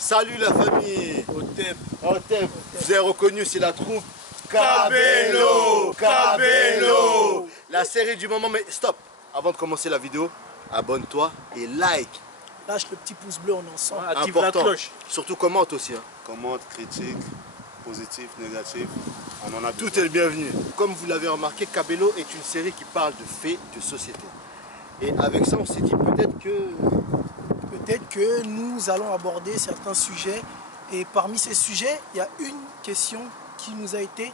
Salut la famille. Otep. Vous avez reconnu, c'est la troupe Cabello. La série du moment, mais stop. Avant de commencer la vidéo, abonne-toi et like. Lâche le petit pouce bleu, on est ensemble. Active Important. la cloche. Surtout commente aussi. Hein. Commente, critique, positif, négatif, on en a Tout est le bienvenu. Comme vous l'avez remarqué, Cabello est une série qui parle de faits de société. Et avec ça, on s'est dit Peut-être que nous allons aborder certains sujets. Et parmi ces sujets, il y a une question qui nous a été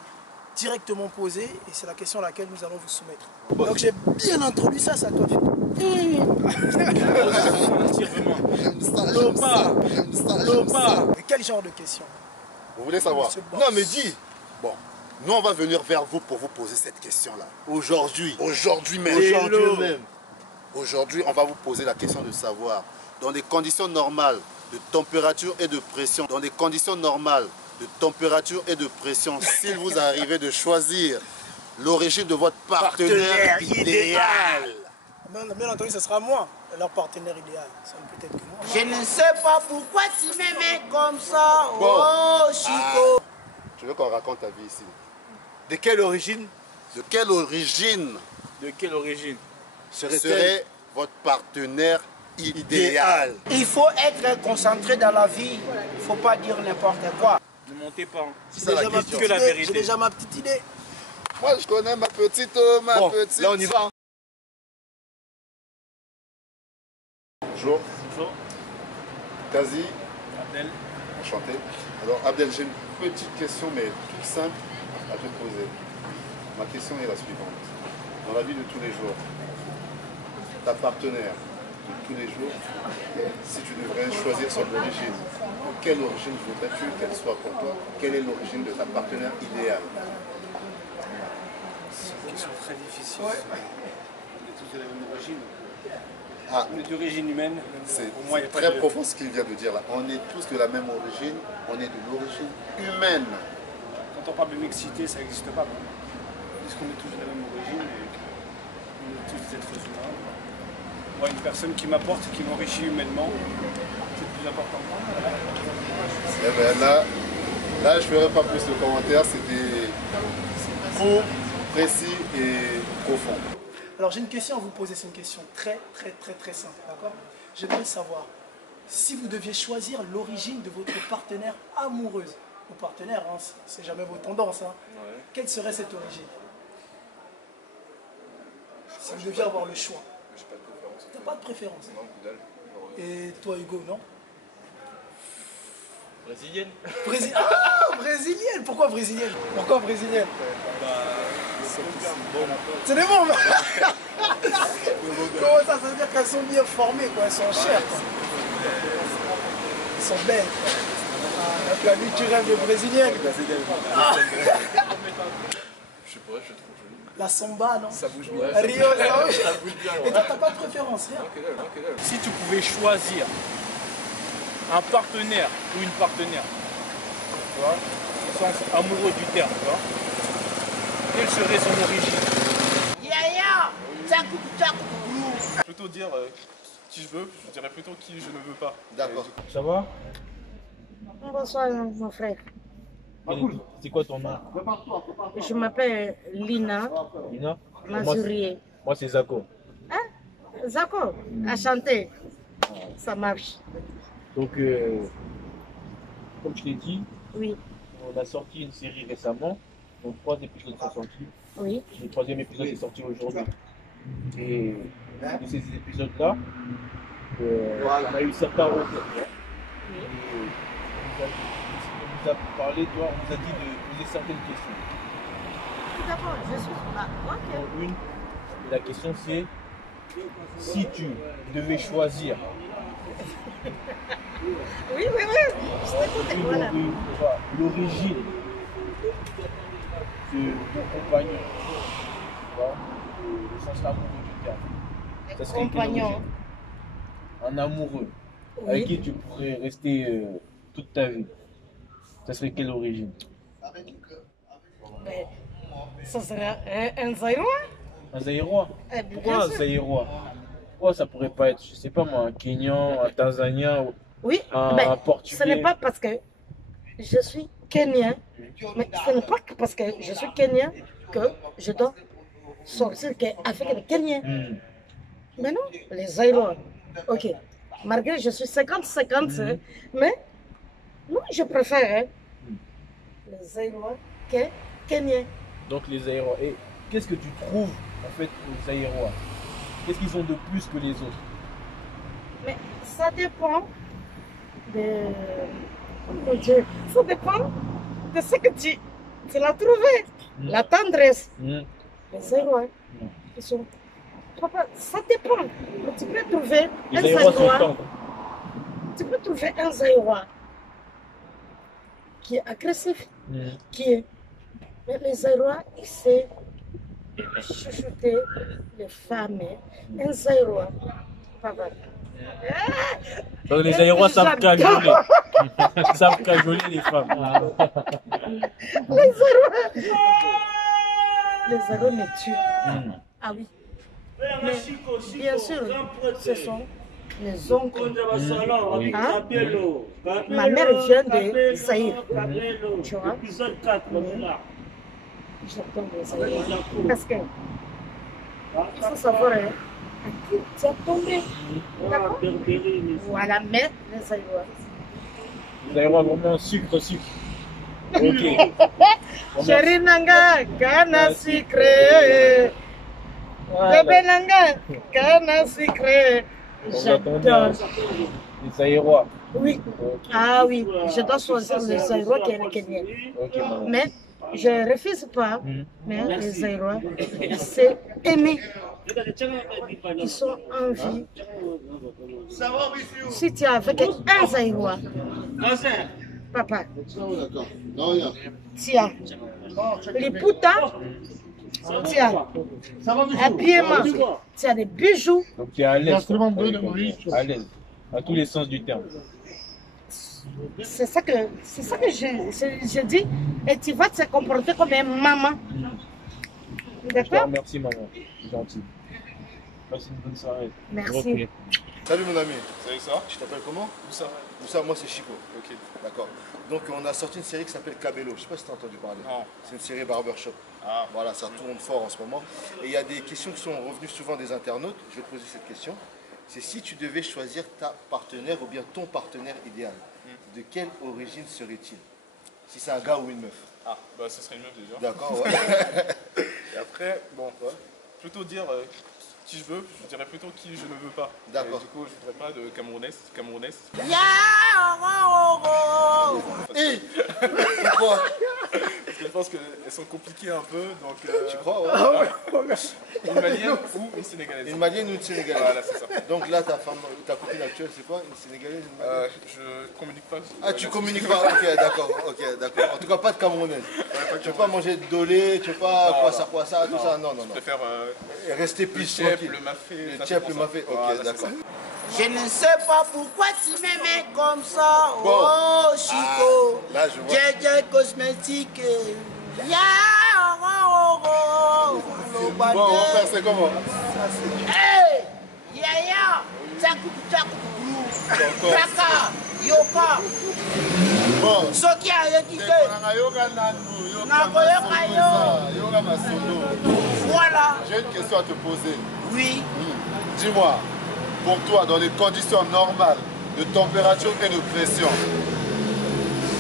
directement posée. Et c'est la question à laquelle nous allons vous soumettre. Donc j'ai bien introduit ça, c'est à toi de faire. Mais quel genre de question? Vous voulez savoir? Monsieur Boss. Non mais dis, Bon, nous on va venir vers vous pour vous poser cette question-là. aujourd'hui Même. même. Aujourd'hui, on va vous poser la question de savoir, dans des conditions normales de température et de pression, s'il vous arrivait de choisir l'origine de votre partenaire idéal. Bien entendu, ce sera moi, leur partenaire idéal. Ça peut être que moi. Je ne sais pas pourquoi tu m'aimais comme ça. Bon. Oh, Chico. Je veux qu'on raconte ta vie ici. De quelle origine De quelle origine De quelle origine? serait votre partenaire idéal? Il faut être concentré dans la vie. Il ne faut pas dire n'importe quoi. Ne montez pas. C'est ça la question. Que la J'ai vérité. déjà ma petite idée. Moi, je connais ma petite, Bon, là on y va. Hein. Bonjour, Bonjour. Kazi, Abdel. enchanté. Alors Abdel, j'ai une petite question, mais toute simple à te poser. Ma question est la suivante. Dans la vie de tous les jours, ta partenaire de tous les jours, si tu devrais choisir son origine, quelle origine voudrais-tu qu'elle soit pour toi? Quelle est l'origine de ta partenaire idéale? C'est une question très difficile. On est tous de la même origine. Ah, On est d'origine humaine. c'est Pour moi, il n'y a pas très de... profond ce qu'il vient de dire là. On est tous de la même origine, on est de l'origine humaine. Quand on parle de mixité, ça n'existe pas. Puisqu'on est tous de la même origine et on est tous des êtres humains. Moi, une personne qui m'apporte, qui m'enrichit humainement, c'est le plus important. Eh ben là, je ne ferai pas plus de commentaires, c'était court, précis et profond. Alors j'ai une question à vous poser, c'est une question très simple, d'accord? J'aimerais savoir, si vous deviez choisir l'origine de votre partenaire amoureuse, ou partenaire, hein, c'est jamais vos tendances, hein, quelle serait cette origine? Si vous deviez avoir le choix. J'ai pas de préférence. T'as pas de préférence? Non, que dalle. Et toi Hugo, non? Brésilienne. Ah, brésilienne! Pourquoi brésilienne? Pourquoi brésilienne? C'est des bombes! Comment ça? Ça veut dire qu'elles sont bien formées, quoi. Elles sont chères, quoi. Elles sont belles, quoi. Ah, donc la vie, tu rêves de brésilienne, quoi. Je sais pas, je trouve joli. La samba, non? Ça bouge bien. Rio, ça bouge. Ça bouge bien. Et toi, t'as pas de préférence, rien? Que dalle, que dalle. Si tu pouvais choisir un partenaire ou une partenaire, tu vois, au sens amoureux du terme, tu vois, quelle serait son origine? Yaya. Plutôt dire qui je veux, je dirais plutôt qui je ne veux pas. D'accord. Ça va? Bonsoir mon frère. C'est quoi ton nom? Je m'appelle Lina Lina? Mazurier. Moi c'est Zako. Hein? Zako, enchanté. Ça marche. Donc, comme je t'ai dit, Oui, on a sorti une série récemment. Donc 3 épisodes sont sortis. oui. Le 3e épisode est sorti aujourd'hui. Et de ces épisodes-là, on a eu certains retours. Tu vois. Et on nous a parlé, tu vois, on nous a dit de poser certaines questions. D'accord, je suis là. Ok. Une, et la question c'est, si tu devais choisir Oui. Je t'écoute, voilà. l'origine de ton compagnon, tu vois, au sens amoureux du terme, ça serait quelle Compagnon. origine? Un amoureux Oui. avec qui tu pourrais rester toute ta vie, ça serait quelle origine? Ben, ça serait un Zaïrois. Un Zaïrois? Eh bien Pourquoi un sûr. Zaïrois? Pourquoi ça pourrait pas être, je sais pas moi, un Kenyan, un Tanzanien ou Oui, un mais portugais. ce n'est pas parce que je suis Kenyan, mais ce n'est pas parce que je suis Kenyan que je dois sortir avec les Kenyans. Mais non, les Zaïrois. Ok, malgré que je suis 50-50, mais moi je préfère les Zaïrois que Kenyans. Donc les Zaïrois. Et qu'est-ce que tu trouves en fait aux Zaïrois? Qu'est-ce qu'ils ont de plus que les autres? Mais ça dépend de... Oh mon Dieu, ça dépend de ce que tu l'as trouvé. La tendresse. Les Zaïrois, ils sont... Papa, ça dépend. Mais tu peux trouver Les un Zaïrois sont Zaïrois. tendres. Tu peux trouver un Zaïrois qui est agressif, qui est... Mais les Zaïrois, ils savent chuchoter les femmes. Un Zaïrois, papa. Donc les Zaïrois savent cajoler. Ils savent cajoler les femmes. Les Zaïrois me tuent. Ah oui. Mais bien sûr, ce sont mes oncles. Hein? Ma mère vient de Zaïre. Tu vois? J'adore les Zaïrois. Parce que il faut savoir à qui tu as tombé. D'accord? Voilà, mais les Zaïrois. Les Zaïrois vraiment sucre. Ok. Chéri Nanga, Kana Secret. Bébé Nanga, Kana Secret. J'adore. Les Zaïrois. Oui. Okay. Ah oui, je dois choisir les Zaïrois qui est le Kenyan. Okay. Mais je ne refuse pas. Mais les Zaïrois, c'est aimer. Ils sont en vie. Si tu es avec un Zaïrois, papa, tu as les poutas, tu as habillement, tu as des bijoux. Donc tu es à l'aise. À l'aise. À tous les sens du terme. C'est ça que je dis. Et tu vas te comporter comme une maman. D'accord? Merci maman. C'est gentil. Passe une bonne soirée. Merci. Okay. Salut mon ami. Salut, ça va? Tu t'appelles comment? Moussa. Moussa, moi c'est Chico. Ok. D'accord. Donc on a sorti une série qui s'appelle Cabello. Je sais pas si tu as entendu parler. Non. C'est une série barbershop. Ah. Voilà, ça tourne fort en ce moment. Et il y a des questions qui sont revenues souvent des internautes. Je vais te poser cette question. C'est si tu devais choisir ta partenaire ou bien ton partenaire idéal, de quelle origine serait-il? Si c'est un gars ou une meuf? Ah, bah ce serait une meuf déjà. D'accord, ouais. Et après, bon, plutôt dire qui je veux, je dirais plutôt qui je ne veux pas. D'accord. Et du coup, je ne voudrais pas de Camerounaise. Hé Pourquoi? Parce que je pense qu'elles sont compliquées un peu, donc... Tu crois, ouais. Une Malienne ou une Sénégalaise. Une Malienne ou une Sénégalaise? Voilà, c'est ça. Donc là, ta copine actuelle, c'est quoi? Une Sénégalaise, une Malienne? Je communique pas. Ah, tu communiques pas? Ok, d'accord. En tout cas, pas de Camerounaise. Tu veux pas manger de dolé, tu veux pas quoi ça, tout ça? Non. Je préfère rester plus le tranquille. le mafé. Le tchèp, le mafé. Ok, d'accord. Je ne sais pas pourquoi tu m'aimais comme ça. Bon. Oh, Chico. Ah, là, je vois. JJ Cosmétique. Bon, on va faire c'est comment? Hey! Yaya! Tchakou! Kaka! Yoka! Bon. Soki a yekite! Voilà! J'ai une question à te poser. Oui. Dis-moi, pour toi, dans les conditions normales de température et de pression,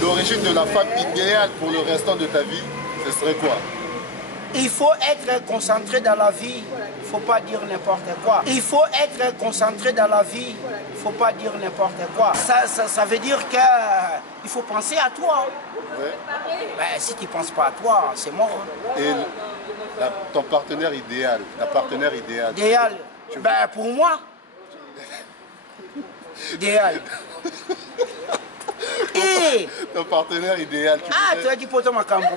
l'origine de la femme idéale pour le restant de ta vie, ce serait quoi? Il faut être concentré dans la vie, il ne faut pas dire n'importe quoi. Il faut être concentré dans la vie, il ne faut pas dire n'importe quoi. Ça veut dire qu'il faut penser à toi. Ouais. Ben, si tu ne penses pas à toi, c'est mort. Et ton partenaire idéal, ta partenaire idéale. Idéal, ben, pour moi, idéal. Et... Ton partenaire idéal. Tu as dit pour toi ma cambo.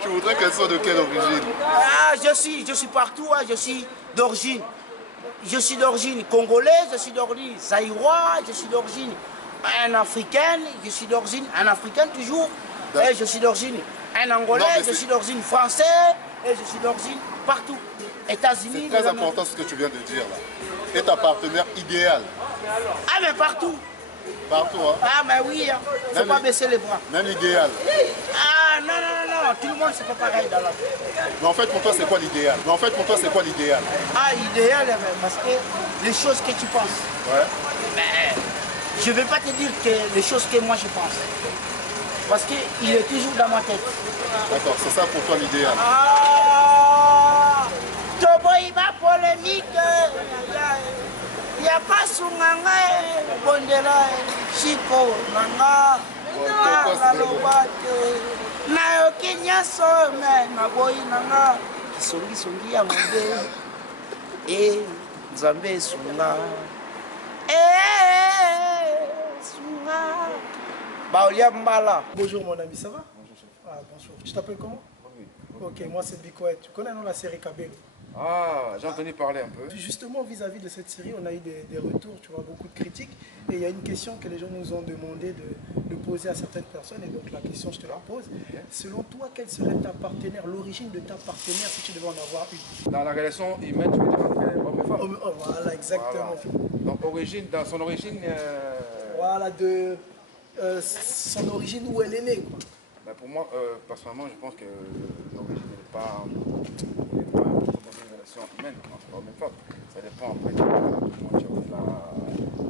Tu voudrais qu'elle soit de quelle origine? Je suis partout, je suis d'origine. Je suis d'origine congolaise, je suis d'origine zaïrois, je suis d'origine africaine, je suis d'origine africaine toujours. Et je suis d'origine angolais, je suis d'origine français, et je suis d'origine partout. États-Unis. C'est très important ce que tu viens de dire là. Et ta partenaire idéale? Ah, mais partout. Partout, hein. Ah, mais oui, hein. Faut Même pas les- baisser les bras. Même l'idéal. Ah, non, non, non, non. Tout le monde, c'est pas pareil dans la vie. Mais en fait, pour toi, c'est quoi l'idéal? Mais en fait, pour toi, c'est quoi l'idéal? Ah, idéal, parce que les choses que tu penses, Ouais. ben, je ne vais pas te dire que les choses que moi je pense. Parce qu'il est toujours dans ma tête. D'accord, c'est ça pour toi l'idéal. Ah, Toboïba polémique. Il n'y a pas Sunganga, Bondela, Chico, Nanga, Nalobate, Nayoki Nyaso, Naboyi Nanga, Songi Yambe, et Nzambe Sunga. Sunga. Baolia Mbala. Bonjour mon ami, ça va? Bonjour chef. Ah, bonjour. Tu t'appelles comment? Oui. Ok, moi c'est Bikoet. Tu connais non, la série Kabelo? Ah, j'ai entendu parler un peu. Justement, vis-à-vis de cette série, on a eu des retours, tu vois, beaucoup de critiques. Et il y a une question que les gens nous ont demandé de poser à certaines personnes. Et donc la question, je te la pose. Selon toi, quelle serait ta partenaire, l'origine de ta partenaire si tu devais en avoir une? Dans la relation humaine, tu veux dire entre homme et femme. Oh, voilà, exactement. Voilà. Donc origine, dans son origine, Voilà, de son origine, où elle est née, quoi. ben pour moi, personnellement, je pense que l'origine n'est pas dans une relation humaine entre homme et femme. Ça dépend après de comment tu as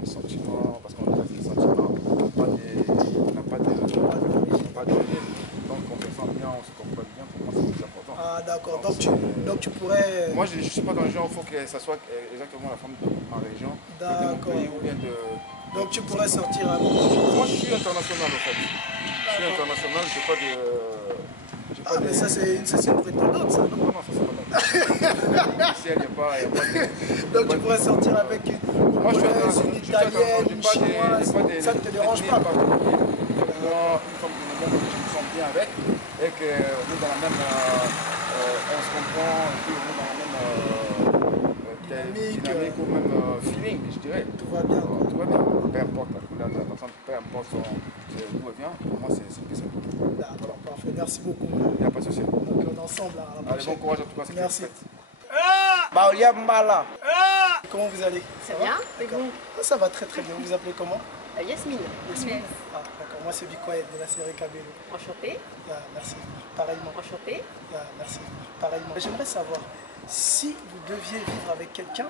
les sentiments, parce qu'on a des sentiments, on n'a pas d'origine. Donc on se sent bien, on se comprend bien, pour moi c'est plus important. Ah d'accord, donc tu pourrais... Moi je ne suis pas dans le genre, il faut que ça soit exactement la femme de ma région, de mon pays ou bien de... Donc tu pourrais sortir avec... Moi je suis international en fait. Je suis international, je n'ai pas de... Ah mais ça c'est une prétendante ça, non? Non, ça c'est pas d'accord. Ici il n'y a pas de... Donc tu pourrais sortir avec une Moi je suis international, une italienne, une chinoise, ça ne te dérange pas? Moi, une femme de mon pays, je me sens bien avec, et qu'on est dans la même... on se comprend, et puis on est dans la même dynamique ou même feeling, je dirais. Tout va bien. Tout va bien. Peu importe la couleur de la personne, peu importe d'où elle vient, pour moi c'est plus simple. D'accord, parfait. Merci beaucoup. Il n'y a pas de souci. Donc on est ensemble à la Allez, prochaine. bon courage à tout cas. Merci. Baolia Mbala. Comment vous allez? Ça bien? Et D'accord. vous? Ah, ça va très très bien. Vous vous appelez comment? Yasmine. Yasmine. Ah, d'accord. Moi c'est Bikoet de la série Kabelo. Enchantée. Ah, merci. Pareillement. Enchantée. Ah, merci. Pareillement. J'aimerais savoir, si vous deviez vivre avec quelqu'un,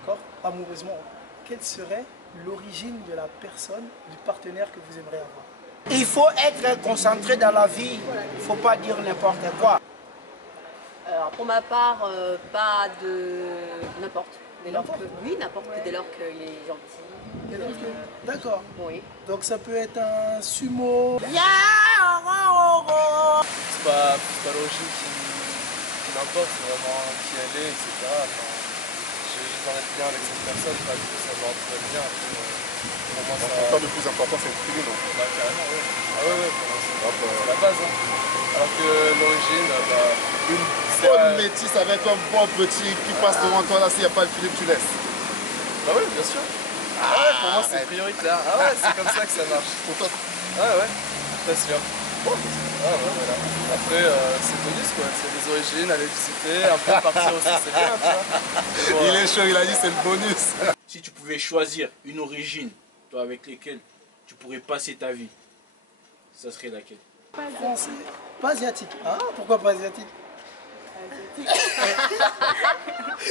d'accord, amoureusement, quelle serait l'origine de la personne, du partenaire que vous aimeriez avoir? Il faut être concentré dans la vie. Il ne faut pas dire n'importe quoi. Alors pour ma part, pas de n'importe. N'importe. Oui, n'importe que dès lors qu'il est gentil. D'accord. Oui. Donc ça peut être un sumo. C'est pas l'origine qui m'importe, c'est vraiment qui elle est, etc. Enfin, je m'arrête bien avec cette personne, pas du tout, ça me rend très bien. Pour moi, Pour toi, le plus important, c'est le feeling. En fait. bah, carrément, oui. Ah ouais, pour moi, c'est la base. Hein. Alors que l'origine, Une bonne métisse avec un bon petit qui passe devant toi, là, s'il n'y a pas le feeling, tu laisses. bah oui, bien sûr. Ah ouais, pour moi, c'est prioritaire. Ah ouais, c'est comme ça que ça marche. Pour toi, Ah ouais, je t'assure. Ah ouais, voilà. Après, c'est bonus quoi, c'est les origines, aller visiter, un peu partir aussi, c'est bien, tu vois. il est chaud, il a dit c'est le bonus. Si tu pouvais choisir une origine, toi avec laquelle tu pourrais passer ta vie, ça serait laquelle? Français. Pas asiatique. Ah, pourquoi pas asiatique?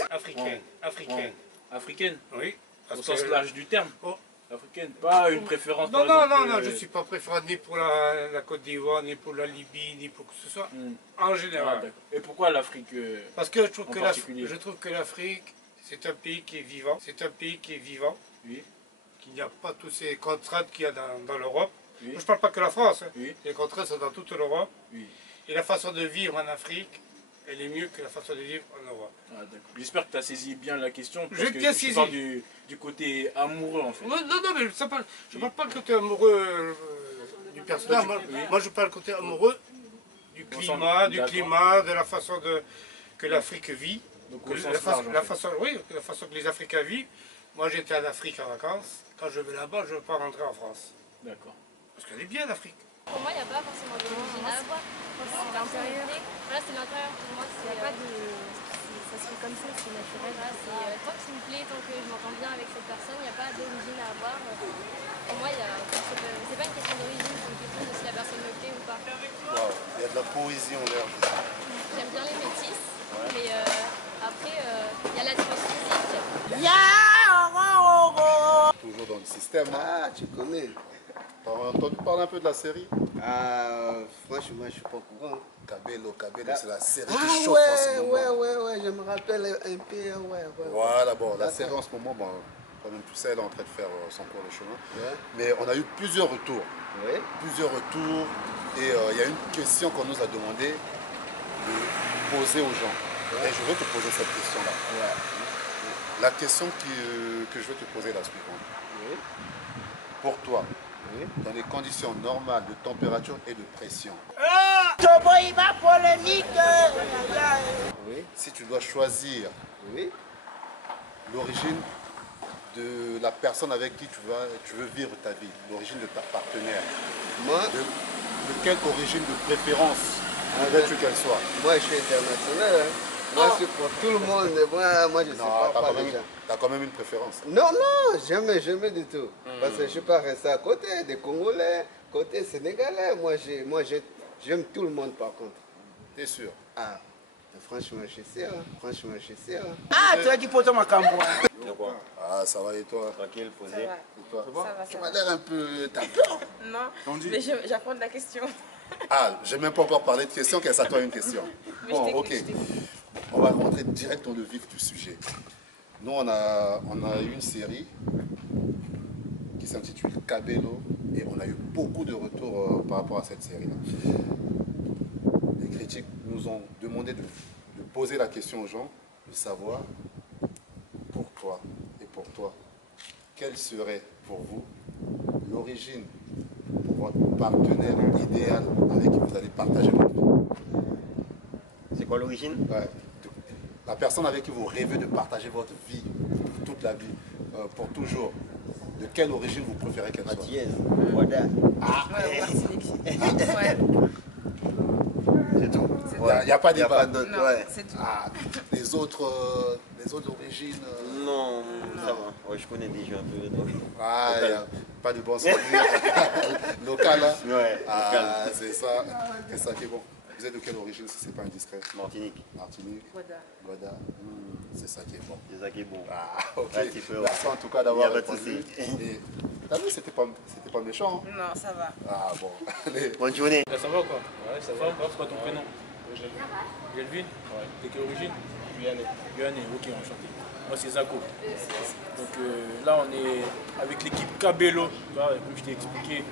Africaine. Africaine. Africaine? Oui. Au sens large du terme. Oh. Africaine, pas une préférence Non, par non, exemple, non, je ne suis pas préférant ni pour la Côte d'Ivoire, ni pour la Libye, ni pour que ce soit. En Ah, général. d'accord. Et pourquoi l'Afrique Parce que je trouve en que particulier? l'Afrique, c'est un pays qui est vivant. C'est un pays qui est vivant. Oui. Qu'il n'y a pas toutes ces contraintes qu'il y a dans l'Europe. Oui. Je ne parle pas que la France. Hein. Oui. Les contraintes sont dans toute l'Europe. Oui. Et la façon de vivre en Afrique, elle est mieux que la façon de vivre en Europe. Ah, d'accord. J'espère que tu as saisi bien la question. Parce J'ai que bien tu saisi. parles du côté amoureux en fait. Non, mais je ne parle pas que tu es amoureux du personnage. Moi, je parle côté amoureux du climat, de la façon que l'Afrique vit. Donc, Que au sens la large, en fait. façon que les Africains vivent. Moi, j'étais en Afrique en vacances. Quand je vais là-bas, je ne veux pas rentrer en France. D'accord. Parce qu'elle est bien, l'Afrique. Pour moi, il n'y a pas forcément d'origine à voir. C'est l'intérieur. Voilà, c'est l'intérieur. Pour moi, il n'y a pas de... ça se fait comme ça, c'est naturel. Voilà, tant que ça me plaît, tant que je m'entends bien avec cette personne, il n'y a pas d'origine à avoir. Pour moi, c'est pas une question d'origine, c'est une question de si la personne me plaît ou pas. Wow, il y a de la poésie en l'air. J'aime bien les métis, mais après, il y a la différence physique. Toujours dans le système. Ah, tu connais. T'as entendu parler un peu de la série? Franchement, je suis pas au courant. Cabello, c'est la série Ah qui chauffe en ce moment. ouais, je me rappelle un peu, ouais. Voilà, bon, la série en ce moment, bon, quand même, tu sais, elle est en train de faire son cours de chemin. Ouais. Mais on a eu plusieurs retours. Ouais. Et il y a une question qu'on nous a demandé de poser aux gens. Et je veux te poser cette question-là. Ouais. La question que je veux te poser est la suivante. Oui. Pour toi, dans les conditions normales de température et de pression, si tu dois choisir l'origine de la personne avec qui tu veux vivre ta vie, l'origine de ta partenaire, de quelle origine de préférence veux-tu qu'elle soit? Moi, je suis international. Hein. Moi, je suis pour tout le monde. Moi je ne sais pas déjà. Tu as quand même une préférence? Non, jamais du tout. Parce que je ne suis pas resté à côté des Congolais, côté Sénégalais. Moi, j'aime tout le monde par contre. T'es sûr? Ah, franchement, je suis sûr. Franchement, je suis sûr. Ah, tu as dit pour toi ma cambo. Ah, ça va et toi? Tranquille, posé. Et toi? Ça va. Tu m'as l'air un peu... T'as peur? Non, mais j'apprends de la question. Ah, j'ai même pas encore parlé de question, qu'elle s'attend à une question. Bon, ok. On va rentrer direct dans le vif du sujet. Nous, on a eu une série qui s'intitule Cabello et on a eu beaucoup de retours par rapport à cette série-là. Les critiques nous ont demandé de poser la question aux gens, de savoir pour toi, quelle serait pour vous l'origine pour votre partenaire idéal avec qui vous allez partager votre vie. C'est quoi l'origine? Ouais. La personne avec qui vous rêvez de partager votre vie, toute la vie, pour toujours. De quelle origine vous préférez qu'elle soit? Mathiez, Wada. Ah, ouais. C'est tout. Il n'y a pas de débat. C'est tout. Ah, les autres origines. Non, ça va. Ouais, je connais déjà un peu. Donc. Ah, il n'y a pas de bon souvenir. Local, hein? Ouais. Ah, c'est ça qui est bon. Vous êtes de quelle origine si ce n'est pas indiscret? Martinique. Martinique. Guada. C'est ça qui est bon. C'est ça qui est bon. Ah, ok. Merci en tout cas d'avoir répondu. T'as vu, c'était pas méchant. Hein? Non, ça va. Ah bon. Allez. Bonne journée. Ça va quoi? Ouais, ça va. C'est quoi ton prénom? Gelvin. Ouais. T'es quelle origine? Guyanais, ok, enchanté. Moi c'est Zako. Donc là on est avec l'équipe Cabello. Comme je t'ai expliqué,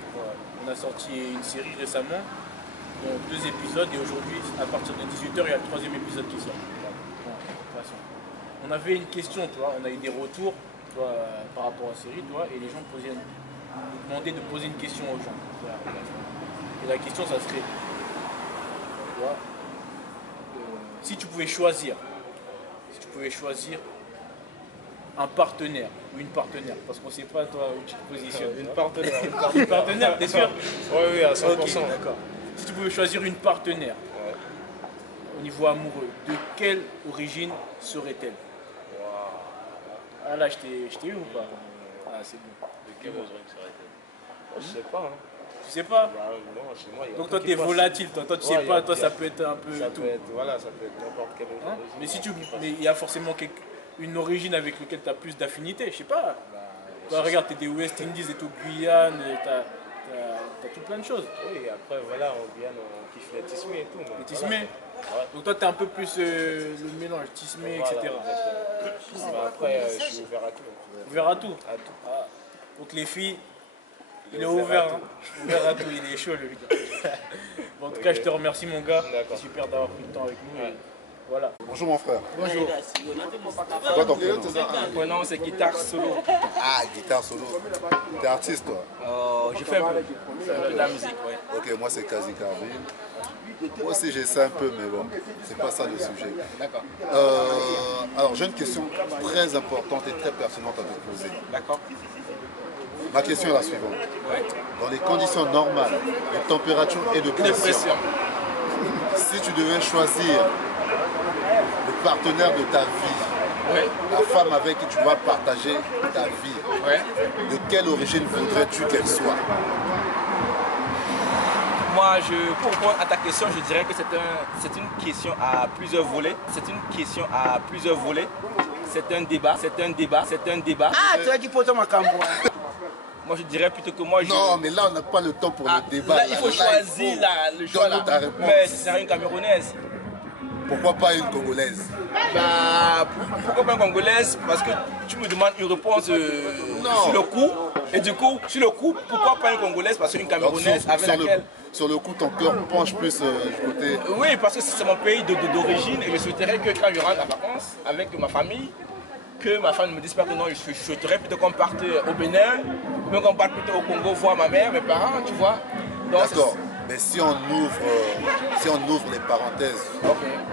on a sorti une série récemment. Donc 2 épisodes et aujourd'hui à partir de 18h il y a le 3e épisode qui sort. Bon, de toute façon. On avait une question, tu vois, on a eu des retours par rapport à la série, tu vois, et les gens nous demandaient de poser une question aux gens. Et la question ça serait, tu vois, si tu pouvais choisir un partenaire ou une partenaire, parce qu'on ne sait pas toi où tu te positionnes. Une partenaire. Une partenaire, t'es sûr? Oui, à 100%. Ok, d'accord. Si tu pouvais choisir une partenaire au niveau amoureux, de quelle origine serait-elle? Ah là, je t'ai eu ou pas? Ah, c'est bon. De quelle origine serait-elle? Je sais pas. Hein. Tu sais pas? Bah, non, chez moi, donc toi, tu es volatile. Toi, tu sais pas. Toi, ça peut être un peu ça tout. Peut être, voilà, ça peut être n'importe quelle origine. Mais il y a forcément une origine avec laquelle tu as plus d'affinité. Je sais pas. Toi, regarde, tu es des West Indies et tout, Guyane, t'as tout plein de choses. Oui, après, voilà, en Guyane, on kiffe les tismés et tout. Les tismés. Voilà. Donc toi, tu es un peu plus le mélange tismé, etc. Après, je suis ouvert à tout. Ouvert à tout? À tout. Ah. Donc les filles, il est ouvert. Hein. Ouvert à tout, il est chaud, le gars. Bon, en tout cas, je te remercie, mon gars. C'est super d'avoir pris le temps avec nous. Et voilà. Bonjour, mon frère. Bonjour. C'est quoi ton prénom? Mon prénom, c'est Guitare Solo. Ah, Guitare Solo. T'es artiste, toi? J'ai fait un peu de la musique, oui. Ok, moi, c'est Kazi Carvin. Moi aussi, j'essaie un peu, mais bon, c'est pas ça le sujet. D'accord. Alors, j'ai une question très importante et très pertinente à te poser. D'accord. Ma question est la suivante. Ouais. Dans les conditions normales de température et de pression, si tu devais choisir le partenaire de ta vie, la femme avec qui tu vas partager ta vie, de quelle origine voudrais-tu qu'elle soit? Moi, pour répondre à ta question, je dirais que c'est une question à plusieurs volets. C'est une question à plusieurs volets. C'est un débat, c'est un débat, c'est un débat. Ah, tu as dit pour toi ma cambo. Moi, je dirais plutôt que moi, Non, mais là, on n'a pas le temps pour le débat. Là, il faut choisir le choix. Là. Ta réponse. Mais ce serait une Camerounaise. Pourquoi pas une Congolaise? Bah, pourquoi pas une Congolaise? Parce que tu me demandes une réponse sur le coup. Et du coup, sur le coup, pourquoi pas une Congolaise? Parce qu'une Camerounaise avec laquelle... Sur le coup, ton cœur penche plus du côté... Oui, parce que c'est mon pays d'origine et je souhaiterais que quand je rentre en vacances avec ma famille, que ma femme ne me dise pas que non, je souhaiterais plutôt qu'on parte au Bénin, ou bien qu'on parte plutôt au Congo voir ma mère, mes parents, tu vois. D'accord, mais si on ouvre les parenthèses,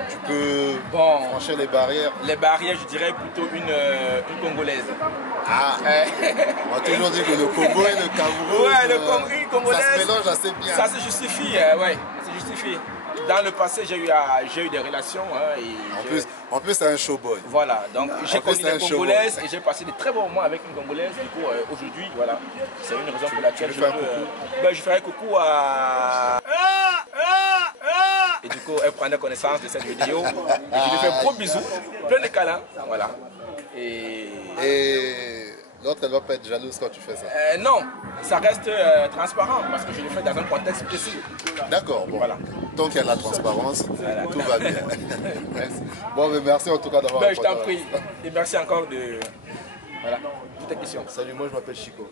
tu peux franchir les barrières. Les barrières, je dirais plutôt une Congolaise. Ah, on a toujours dit que le Congo et le Cameroun, une Congolaise, ça se mélange assez bien. Ça se justifie, ouais, ça se justifie. Dans le passé, j'ai eu des relations. En plus, c'est un showboy. Voilà, donc j'ai connu des Congolaises et j'ai passé de très bons moments avec une Congolaise. Du coup, aujourd'hui, voilà, c'est une raison pour laquelle je ferai coucou à... Et du coup, elle prendra connaissance de cette vidéo. Et je lui fais un gros bisou, plein de câlins, voilà. Et l'autre, elle va pas être jalouse quand tu fais ça. Non, ça reste transparent parce que je le fais dans un contexte précis. D'accord, bon. Voilà. Tant qu'il y a de la transparence, tout va bien. Merci. Bon, mais merci en tout cas d'avoir répondu. Je t'en prie. Et merci encore de toutes tes questions. Salut, moi je m'appelle Chico.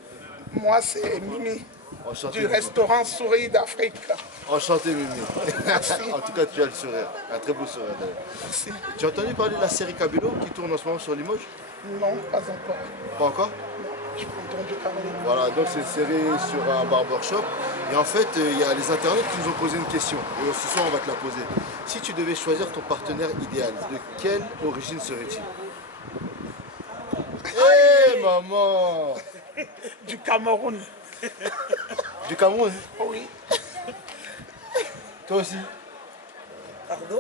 Moi c'est Mimi. Enchanté, du restaurant Souris d'Afrique. Enchanté Mimi. Merci. En tout cas, tu as le sourire. Un très beau sourire d'ailleurs. Merci. Tu as entendu parler de la série Kabilo qui tourne en ce moment sur Limoges? Non, pas encore. Pas encore? Je peux entendu parler. Voilà, donc c'est une série sur un barbershop. Et en fait, il y a les internautes qui nous ont posé une question. Et ce soir, on va te la poser. Si tu devais choisir ton partenaire idéal, de quelle origine serait-il? Hé, maman! Du Cameroun. Du Cameroun? Oui. Toi aussi? Pardon?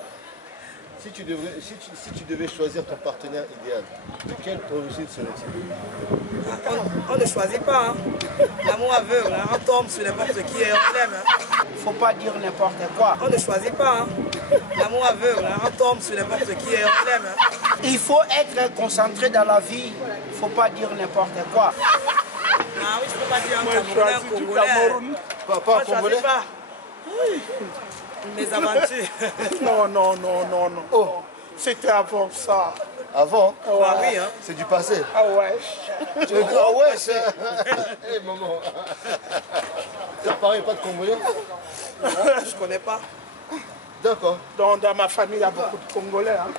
Si tu devais choisir ton partenaire idéal, de quelle origine serait-il? On ne choisit pas. Hein. L'amour aveugle, hein. On tombe sur n'importe qui et on l'aime. Hein. Faut pas dire n'importe quoi. On ne choisit pas. Hein. L'amour aveugle, hein. On tombe sur n'importe qui et on l'aime. Hein. Il faut être concentré dans la vie. Faut pas dire n'importe quoi. Ah oui, je peux pas dire un Camerounais, un Congolais. Pas un Congolais? Pas. Oui. Mes aventures. Non. Oh. C'était avant ça. Avant? Bah oui, hein. C'est du passé. Ah ouais. Tu veux dire, ah ouais, c'est... Hé, maman. Ça paraît pas de Congolais? Je connais pas. D'accord. Dans ma famille, il y a beaucoup de Congolais. Hein.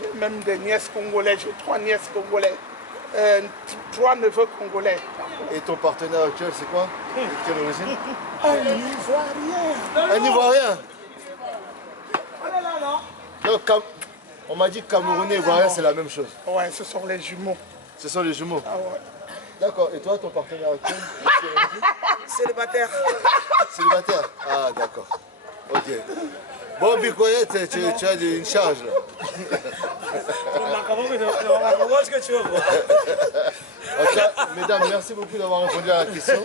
J'ai même des nièces congolaises. J'ai 3 nièces congolaises. 3 neveux congolais. Et ton partenaire actuel, c'est quoi? De quelle origine? Un Ivoirien. Un Ivoirien? On est là, non? Non, on m'a dit que Camerounais et Ivoirien, c'est la même chose. Ouais, ce sont les jumeaux. Ce sont les jumeaux? Ah ouais. D'accord. Et toi, ton partenaire actuel? Célibataire. Célibataire? Ah, d'accord. Ok. Bon, Bikoyet, tu as une charge. Comment est-ce que tu veux voir? En tout cas, mesdames, merci beaucoup d'avoir répondu à la question.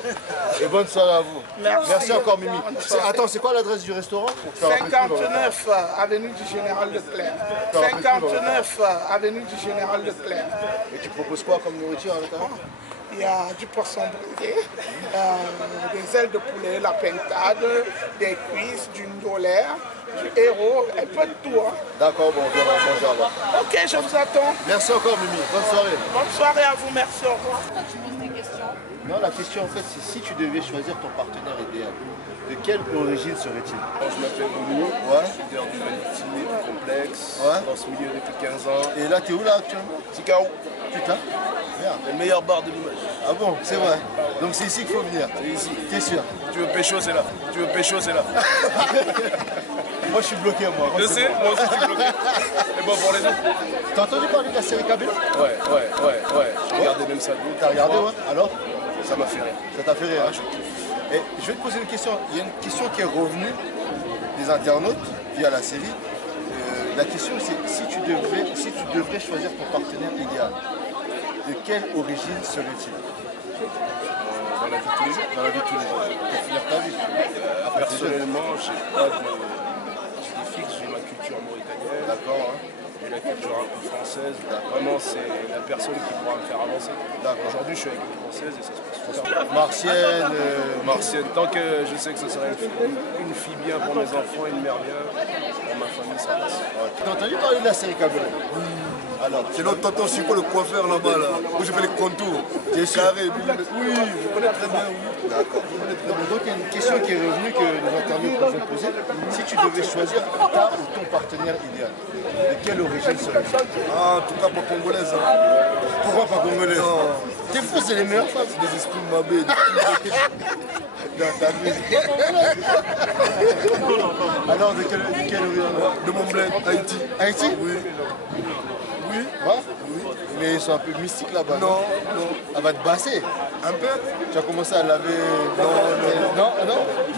Et bonne soirée à vous. Merci encore, Mimi. Attends, c'est quoi l'adresse du restaurant? 59 avenue du Général Leclerc. 59 avenue du Général Leclerc. Et tu proposes quoi comme nourriture à l'intérieur? Il y a du poisson brisé, des ailes de poulet, la pentade, des cuisses, du ndolaire, du héros, un peu de tout. Hein. D'accord, bon, on viendra manger alors. Ok, je vous attends. Merci encore, Mimi. Bonne soirée. Bonne soirée à vous, merci, au revoir. Non, la question en fait, c'est si tu devais choisir ton partenaire idéal, de quelle origine serait-il? Je m'appelle Boulou, ouais. je suis leader du Maniti, du complexe, ouais. dans ce milieu depuis 15 ans. Et là, t'es où là actuellement? Tikao. Putain, merde. Le meilleur bar de Limoges. Ah bon, c'est vrai. Donc c'est ici qu'il faut venir. C'est ici. T'es sûr? Tu veux pécho, c'est là. Tu veux pécho, c'est là. Moi je suis bloqué, moi. Je sais, moi aussi je suis bloqué. Mais bon, pour les autres. T'as entendu parler de la série Kabilo? Ouais. J'ai regardé même ça. T'as regardé, ouais? Alors? Ça m'a fait rire. Ça t'a fait rire, hein? Et je vais te poser une question. Il y a une question qui est revenue des internautes via la série. La question c'est si tu devrais choisir ton partenaire idéal, de quelle origine serait-il? Dans la vie de tous les jours. Dans la vie de tous les jours. Pour finir ta vie. Personnellement, j'ai pas de fixe, j'ai ma culture mauritanienne. D'accord. J'ai la culture un peu française. Vraiment, c'est la personne qui pourra me faire avancer. Aujourd'hui, je suis avec une française et ça se passe tout ça. Martienne. Martienne. Tant que je sais que ce sera une fille bien pour mes enfants, une mère bien, pour ma famille, ça passe. T'as entendu parler de la série Kabyle? Alors, c'est notre tonton Chico, le coiffeur là-bas, là, où je fais les contours. T'es sûr? Oui, je connais très bien. Oui. D'accord. Donc il y a une question qui est revenue que les internautes nous ont posée. Si tu devais choisir ta ou ton partenaire idéal, de quelle origine serait-il? Ah, en tout cas pas congolaise. Hein. Pourquoi pas congolaise? T'es fou, c'est les meilleures femmes. C'est des esprits mabés. Alors de quelle origine? De mon bled, Haïti. Haïti? Oui. Oui. Oui. Mais ils sont un peu mystiques là-bas. Non, non. Elle va te basser. Un peu? Tu as commencé à laver. Non.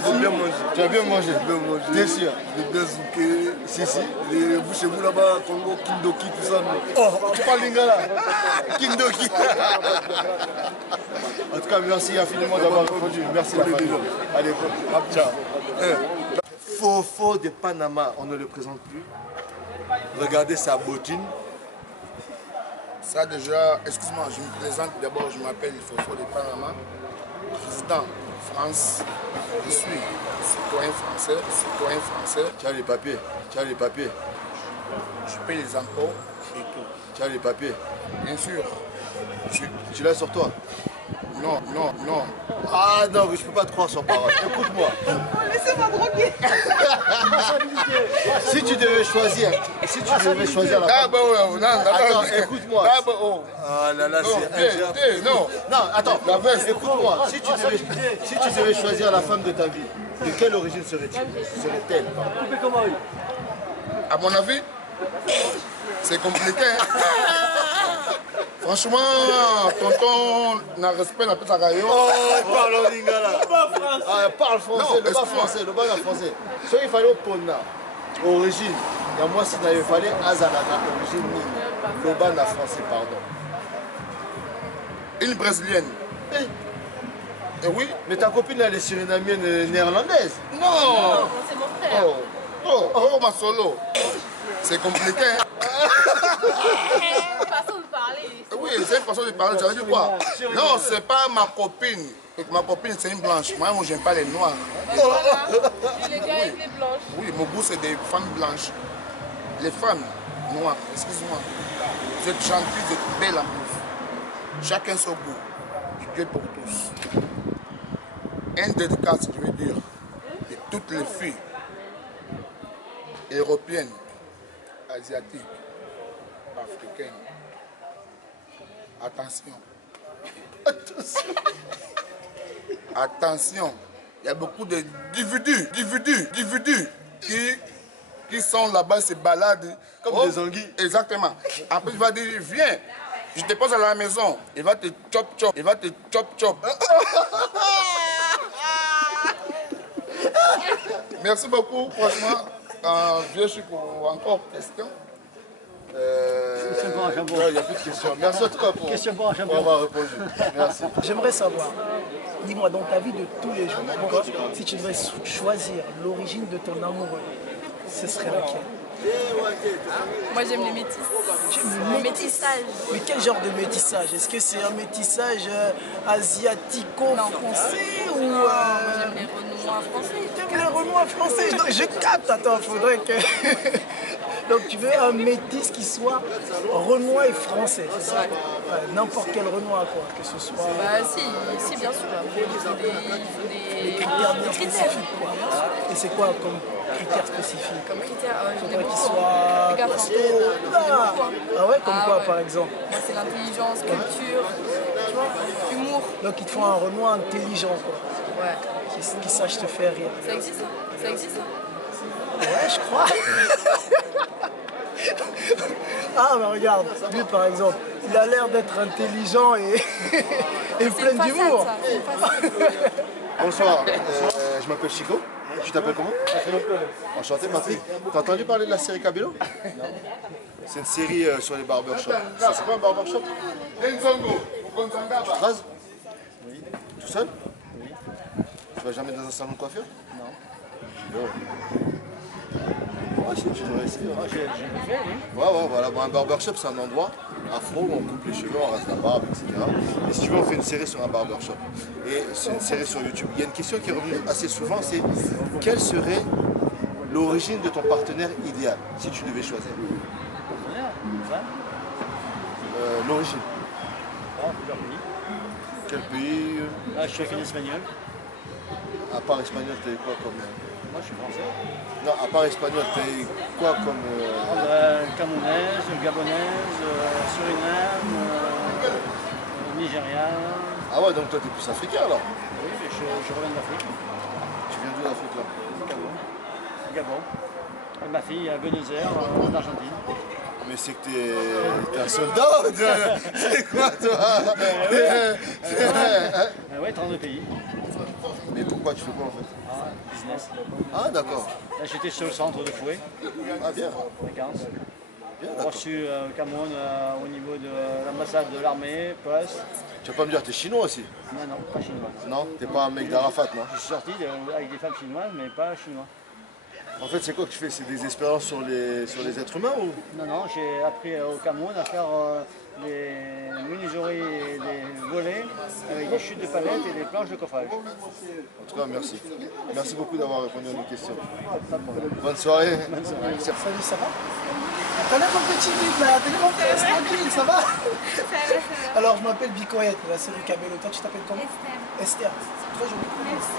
J'ai bien mangé. Tu as bien mangé? Bien mangé. Bien sûr. J'ai bien zouké. Si. Et vous chez vous là-bas, Congo, Kindoki, tout ça. Oh, tu parles lingala. Kindoki. En tout cas, merci infiniment d'avoir répondu. Merci la famille. Allez, ciao. Fofo de Panama, on ne le présente plus. Regardez sa bottine. Ça déjà, excuse-moi, je me présente d'abord, je m'appelle Fofo de Panama, président France, je suis citoyen français. Tu as les papiers, Je paye les impôts et tout. Tu as les papiers? Bien sûr. Tu l'as sur toi? Non. Ah non, mais je peux pas te croire sur parole. Écoute-moi. Laissez-moi droguer. Si tu devais choisir la femme... Attends, écoute-moi. Ah là là, c'est... Non, attends, écoute-moi. Si tu devais choisir la femme de ta vie, de quelle origine serait-elle? À mon avis, c'est compliqué. Franchement, tonton n'a respect la petite agayo. Oh, parle en lingala. Parle français, le bas français. So il fallait ponna. Origine. Il y a moi si il fallait azalana origine nini. Le bas na français, pardon. Une brésilienne. Et oui. Mais ta copine elle est surinamienne néerlandaise. Non. C'est mon frère. Oh, ma solo. C'est compliqué. Façon de parler. Oui, c'est une façon de parler. Ça veut dire quoi? Non, c'est pas ma copine. Ma copine, c'est une blanche. Moi, j'aime pas les noirs. Les gars aiment les blanches. Oui, mon goût, c'est des femmes blanches. Les femmes noires, excuse-moi. Vous êtes gentilles, vous êtes belles en plus. Chacun son goût. Dieu pour tous. Un dédicace, je veux dire, de toutes les filles européennes, asiatiques, africaines. Attention. Attention. Il y a beaucoup de individus qui sont là-bas, se baladent. Comme des anguilles. Exactement. Après, il va dire, viens, je te pose à la maison. Il va te chop. Merci beaucoup, franchement. Vieux Chico, encore question. Non, il n'y a plus de questions. Merci en tout cas pour avoir répondu. Merci. J'aimerais savoir, dis-moi, dans ta vie de tous les jours, si tu devais choisir l'origine de ton amoureux, ce serait laquelle? Moi j'aime les métis. Le métissage. Mais quel genre de métissage? Est-ce que c'est un métissage asiatico-français ou... Moi j'aime les Renois français. T'aimes les Renois français? Je capte, attends, faudrait que... Donc tu veux un métis qui soit Renois et français, c'est ça? N'importe quel Renois, quoi, que ce soit... Bah si, bien sûr. Après, il faut des critères bien spécifiques, quoi. Et c'est quoi comme critères spécifiques? Comme critères, il faudrait qu'il soit costaud. Ah ouais, comme quoi, par exemple? Moi, c'est l'intelligence, culture, tu vois, humour. Donc il te faut un Renois intelligent, quoi. Ouais. Qui sache te faire rire. Ça existe, ça existe. Ouais, je crois. Ah, mais regarde, lui par exemple, il a l'air d'être intelligent et plein d'humour. Bonsoir, je m'appelle Chico. Tu t'appelles comment? Enchanté, ma fille. T'as entendu parler de la série Cabello? Non. C'est une série sur les barbershops. C'est quoi un barbershop? Tu te rases? Oui. Tout seul? Oui. Tu vas jamais dans un salon de coiffure? Non. Ouais, tu devrais essayer. Hein. J'ai fait, oui. Ouais, voilà. Bon, un barbershop, c'est un endroit afro où on coupe les cheveux, on rase la barbe, etc. Et si tu veux, on fait une série sur un barbershop. Et c'est une série sur YouTube. Il y a une question qui est revenue assez souvent, c'est quelle serait l'origine de ton partenaire idéal, si tu devais choisir? L'origine. Plusieurs pays. Quel pays? Je suis avec une espagnole. À part espagnol, t'as quoi comme... Moi, je suis français. Non, à part espagnol, t'as quoi comme... Camerounaise, gabonaise, Suriname, Nigeria. Ah ouais, donc toi, t'es plus africain alors? Oui, mais je reviens d'Afrique. Tu viens d'où d'Afrique là? Gabon. Et ma fille à Buenos Aires, en Argentine. Mais c'est que t'es un soldat, c'est quoi toi? Ouais, 32 pays. Mais pourquoi tu fais quoi en fait? Business. Ah d'accord. Là j'étais sur le centre de Fouet. Ah bien. Vacances. Bien, reçu au Cameroun au niveau de l'ambassade de l'armée, poste. Tu vas pas me dire, t'es chinois aussi? Non, pas chinois. Non, t'es pas un mec d'Arafat, non? Je suis sorti avec des femmes chinoises, mais pas chinois. En fait, c'est quoi que tu fais? C'est des expériences sur les êtres humains ou? Non, j'ai appris au Cameroun à faire des menuiseries et des volets avec des chutes de palettes et des planches de coffrage. En tout cas, merci. Merci beaucoup d'avoir répondu à nos questions. Bonne soirée. Bonne soirée. Salut, ça va? T'as l'air un petit vide là, t'es content, tranquille, ça va? Alors, je m'appelle Bicoyette, de la série Cabello. Toi, tu t'appelles comment? Esther. C'est très joli. Merci.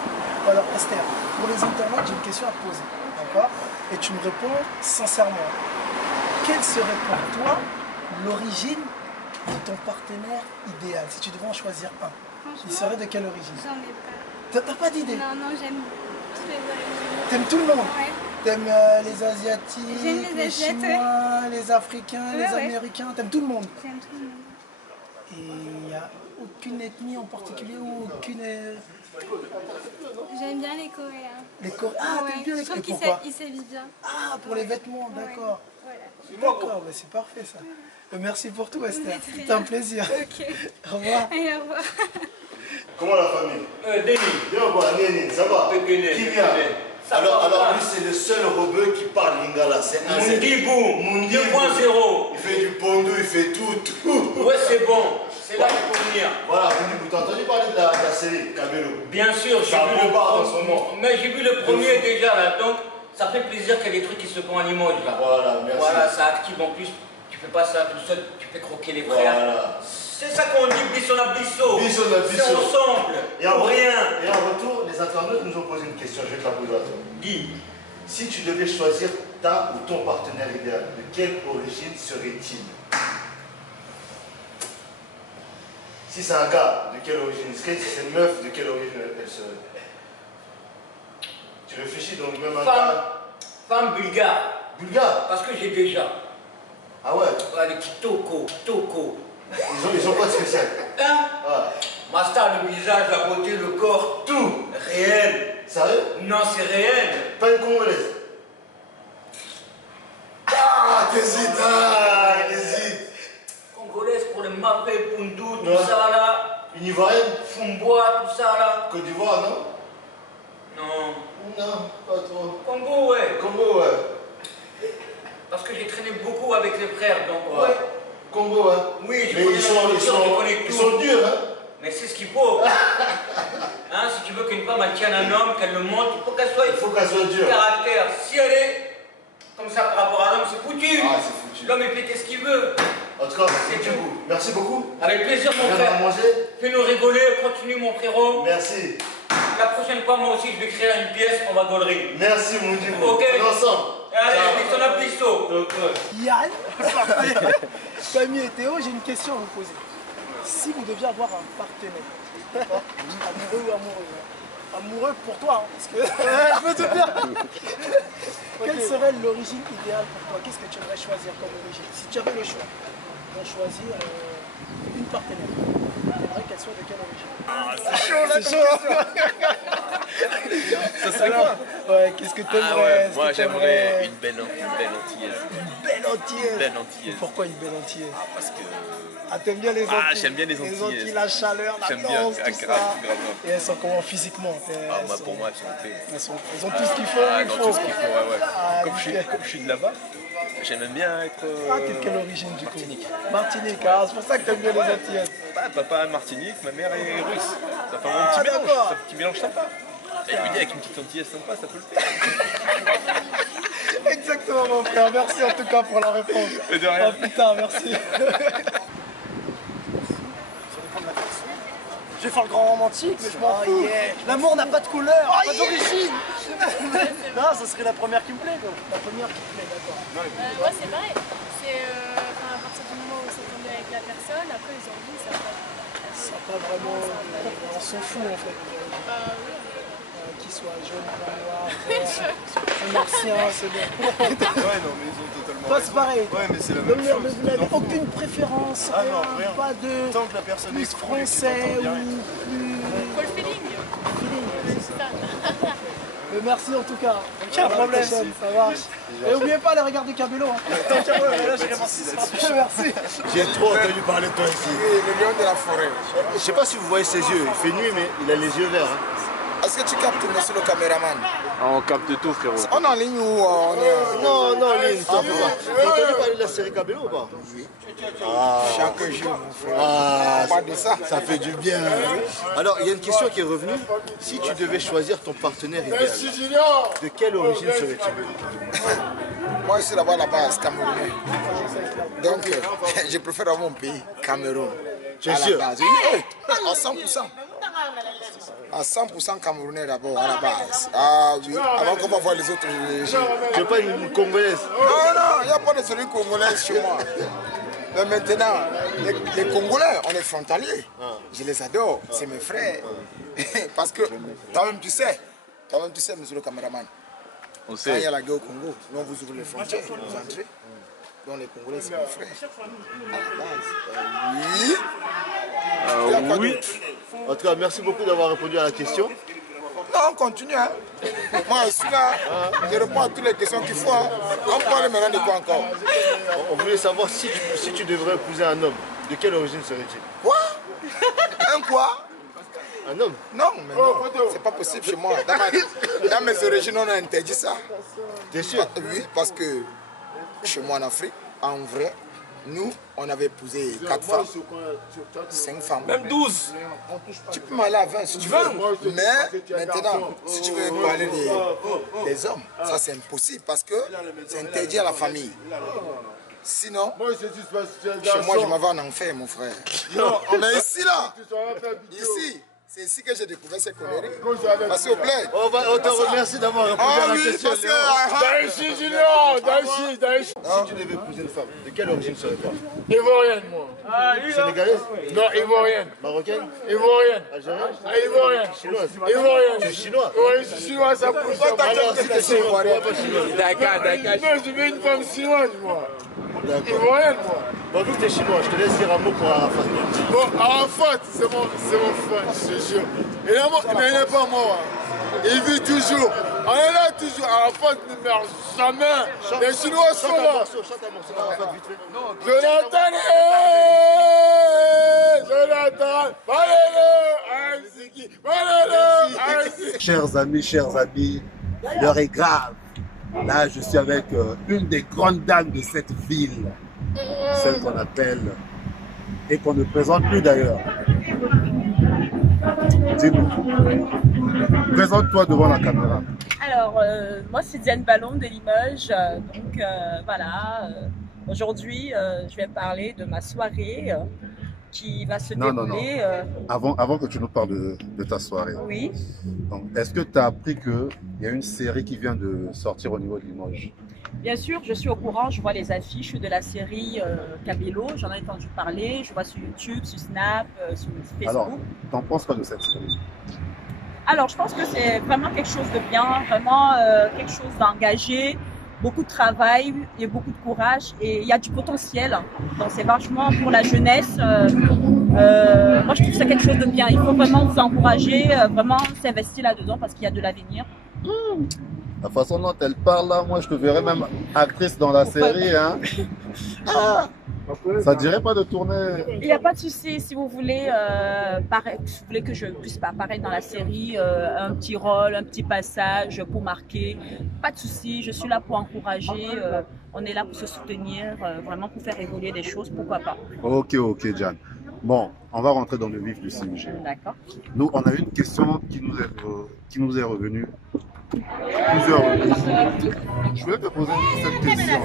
Alors, Esther, pour les internautes, j'ai une question à te poser. D'accord? Et tu me réponds sincèrement. Quelle serait pour toi l'origine de ton partenaire idéal, si tu devais en choisir un? Il serait de quelle origine? J'en ai pas. T'as pas d'idée? Non, j'aime tous les origines. T'aimes tout le monde? Ouais. T'aimes les Asiatiques, les Chinois, les Africains, les Américains, t'aimes tout le monde? J'aime tout le monde. Et il n'y a aucune ethnie en particulier ou aucune... J'aime bien les Coréens. Les Coréens? Ah, t'aimes bien les Coréens? Je trouve qu'ils s'habillent bien. Ah, pour les vêtements, d'accord. Voilà. D'accord, bah c'est parfait ça. Merci pour tout, Esther. C'était un plaisir. Ok. Au revoir. Et au revoir. Comment la famille? Denis. Bien quoi, Néni, ça va? Qui vient? Alors lui c'est le seul rebeu qui parle lingala, c'est un Mundibou, 2.0. Il fait du pondou, il fait tout. Ouais, c'est bon, c'est là qu'il faut venir. Voilà, Mundibou, t'as entendu parler de la série Cabello? Bien sûr, j'ai vu le premier. Mais j'ai vu le premier déjà là, donc ça fait plaisir qu'il y ait des trucs qui se font à Limoges là. Voilà, merci. Voilà, ça active en plus, tu fais pas ça tout seul, tu fais croquer les frères. Voilà. C'est ça qu'on dit bisson à bisso. C'est ensemble. Et en retour, les internautes nous ont posé une question, je vais te la poser à toi. Dis. Si tu devais choisir ta ou ton partenaire idéal, de quelle origine serait-il? Si c'est un gars, de quelle origine il serait? Si c'est une meuf, de quelle origine elle serait? Tu réfléchis donc même un gars... Femme bulgare. Bulgare? Parce que j'ai déjà. Ah ouais? Ouais, les kitoko. Ils ont quoi de spécial? Hein? Ma star, le visage, la beauté, le corps, tout. Réel. Sérieux? Non, c'est réel. Pas une congolaise? Ah, t'hésites, Congolaise pour le mapé, Pundu, tout ça là. Une ivoirienne? Fumbois, tout ça là. Côte d'Ivoire, non? Non. Non, pas trop. Congo, ouais. Congo, ouais. Parce que j'ai traîné beaucoup avec les frères, donc ouais. Congo, ouais. Oui, je mais connais ils sont durs, hein. Mais c'est ce qu'il faut. Hein, si tu veux qu'une femme elle tienne un homme, qu'elle le monte, il faut qu'elle soit dure. Caractère. Si elle est comme ça par rapport à l'homme, c'est foutu. Ah, c'est foutu. L'homme il fait ce qu'il veut. En tout cas, merci beaucoup. Avec plaisir, mon frère. Fais-nous rigoler, continue, mon frérot. Merci. La prochaine fois, moi aussi, je vais créer une pièce en vagolerie. Merci, mon Dieu. Ok. On est ensemble. Allez, bisous, la bisso. Yann, Camille et Théo, j'ai une question à vous poser. Si vous deviez avoir un partenaire, amoureux ou amoureuse, amoureux pour toi, hein, parce que je peux tout dire. Quelle serait l'origine idéale pour toi? Qu'est-ce que tu aimerais choisir comme origine? Si tu avais le choix de choisir une partenaire, tu aimerais qu'elle soit de quelle origine? Ah, c'est chaud là, c'est chaud. Ça serait quoi? Ouais, qu'est-ce que t'aimerais? Moi, j'aimerais une belle antillaise. Une belle antillaise. Une belle antillaise. Pourquoi une belle antillaise? Parce que... Ah, t'aimes bien les Antilles? Ah, j'aime bien les Antilles. Les Antilles, la chaleur, la danse, tout ça. grave. Et elles sont comment physiquement? Pour moi, elles sont elles ont tout ce qu'il faut. Elles ont tout ce qu'il faut, ouais. Ah, comme je suis de là-bas, j'aime bien être... Ah, t'es de quelle origine du coup? Martinique, ah, c'est pour ça que t'aimes bien les Antillaises. Papa est Martinique, ma mère est russe. Ça fait un petit mélange, un petit mélange sympa. Et je me dis, avec une petite antillaise sympa, ça peut le faire. Exactement, mon frère. Merci en tout cas pour la réponse. Et de rien. À plus tard, merci. Je vais faire le grand romantique, mais je m'en fous. L'amour n'a pas de couleur, pas d'origine. Non, ça serait la première qui me plaît, quoi. La première qui me plaît, d'accord. Moi, c'est pareil. C'est à partir du moment où c'est tombé avec la personne, après les envies, ça va. Ça pas vraiment... On s'en fout, en fait. Oui. Qu'il soit jaune, noir, vert, martien, c'est bon. Ouais, non, mais ils ont totalement. Toi, c'est pareil. Ouais, mais c'est la même chose. Mais vous n'avez aucune préférence, ah non, rien. Pas de tant que la personne plus est cool, français ou plus... Faut le feeling. C'est ça. Merci en tout cas. Aucun problème. Ça marche. Et n'oubliez pas les regards de Cabello. Là, j'ai Merci. J'ai trop entendu parler de toi ici. Le lion de la forêt. Je sais pas si vous voyez ses yeux. Il fait nuit, mais il a les yeux verts. Est-ce que tu captes, monsieur le caméraman? On capte tout, frérot. On est en ligne ou on est... Non, en ligne, t'en fais pas. T'as entendu parler de la série Cabello ou pas? Oui. Ah. Chaque jour, mon frère. Ah, On parle de ça. Ça fait du bien. Alors, il y a une question qui est revenue. Si tu devais choisir ton partenaire idéal, de quelle origine serait-il? Moi, je suis là-bas à la base, Camerounais. Donc, je préfère avoir mon pays, Cameroun. Tu es sûr? Oui, à 100%. À 100% Camerounais d'abord, à la base. Ah oui, avant qu'on va voir les autres régions. Tu n'es pas une Congolaise? Non, il n'y a pas de série congolaise chez moi. Mais maintenant, les Congolais, on est frontaliers. Je les adore, c'est mes frères. Parce que toi-même tu sais, monsieur le caméraman. On sait. Quand il y a la guerre au Congo, nous on vous ouvre les frontières, vous entrez. Donc les Congolais, c'est mes frères. À la base, oui. Oui. En tout cas, merci beaucoup d'avoir répondu à la question. Non, on continue. Hein. Moi, je suis là. Je réponds à toutes les questions qu'il faut. Hein. On parle maintenant de quoi encore? On voulait savoir si tu devrais épouser un homme, de quelle origine serait-il? Quoi? Un quoi? Un homme? Non, mais non, c'est pas possible chez moi. Dans mes origines, on a interdit ça. T'es sûr? Oui, parce que chez moi en Afrique, en vrai, nous, on avait épousé 4 femmes, 5 femmes. Même 12. Tu peux m'aller à 20 si tu veux. Mais maintenant, si tu veux parler des hommes, ça c'est impossible parce que c'est interdit à la famille. Sinon, chez moi, je m'en vais en enfer, mon frère. Mais ici, là, ici, c'est ici que j'ai découvert ces conneries. Parce qu'au plaît. On te remercie d'avoir répondu à la question. Daïchi Junior, Daïchi. Si tu devais épouser une femme, de quelle origine serait-elle? Ivoirienne, moi. Sénégalaise? Non, ivoirienne. Marocaine? Ivoirienne. Algérienne? Ivoirienne. Chinoise? Ivoirienne. Tu es chinois? Oui, je suis chinois, ça pousse. Alors, si tu es chinois, pas chinois. D'accord. Non, je veux une femme chinoise, moi. Ivoirienne, moi. Bon, vu que tu es chinois, je te laisse dire un mot pour Arafat. Bon, Arafat, c'est mon frère, je te jure. Il n'est pas mort. Il vit toujours. On est là toujours. Arafat ne meurt jamais. Les Chinois sont là. Chante un morceau d'Arafat vite fait. Jonathan, Chers amis, l'heure est grave. Là, je suis avec une des grandes dames de cette ville, celle qu'on appelle, et qu'on ne présente plus d'ailleurs. Dis-nous, présente-toi devant la caméra. Alors, moi c'est Diane Ballon de Limoges, donc voilà, aujourd'hui je vais parler de ma soirée qui va se dérouler. Avant que tu nous parles de ta soirée, oui. Est-ce que tu as appris qu'il y a une série qui vient de sortir au niveau de Limoges? Bien sûr, je suis au courant, je vois les affiches de la série Cabello, j'en ai entendu parler, je vois sur YouTube, sur Snap, sur Facebook. Alors, t'en penses quoi de cette série? Alors, je pense que c'est vraiment quelque chose de bien, vraiment quelque chose d'engagé, beaucoup de travail et beaucoup de courage, et il y a du potentiel, donc c'est vachement pour la jeunesse. Moi, je trouve que c'est quelque chose de bien, il faut vraiment vous encourager, vraiment s'investir là-dedans parce qu'il y a de l'avenir. La façon dont elle parle là, moi je te verrais même actrice dans la série. Hein. Ah, ça dirait pas de tourner. Il n'y a pas de souci si vous voulez, si vous voulez que je puisse apparaître dans la série, un petit rôle, un petit passage pour marquer. Pas de souci, je suis là pour encourager. On est là pour se soutenir, vraiment pour faire évoluer des choses, pourquoi pas. Ok, Jeanne. Bon, on va rentrer dans le vif du sujet. D'accord. Nous, on a une question qui nous est revenue. Plusieurs reprises. Je voulais te poser cette question.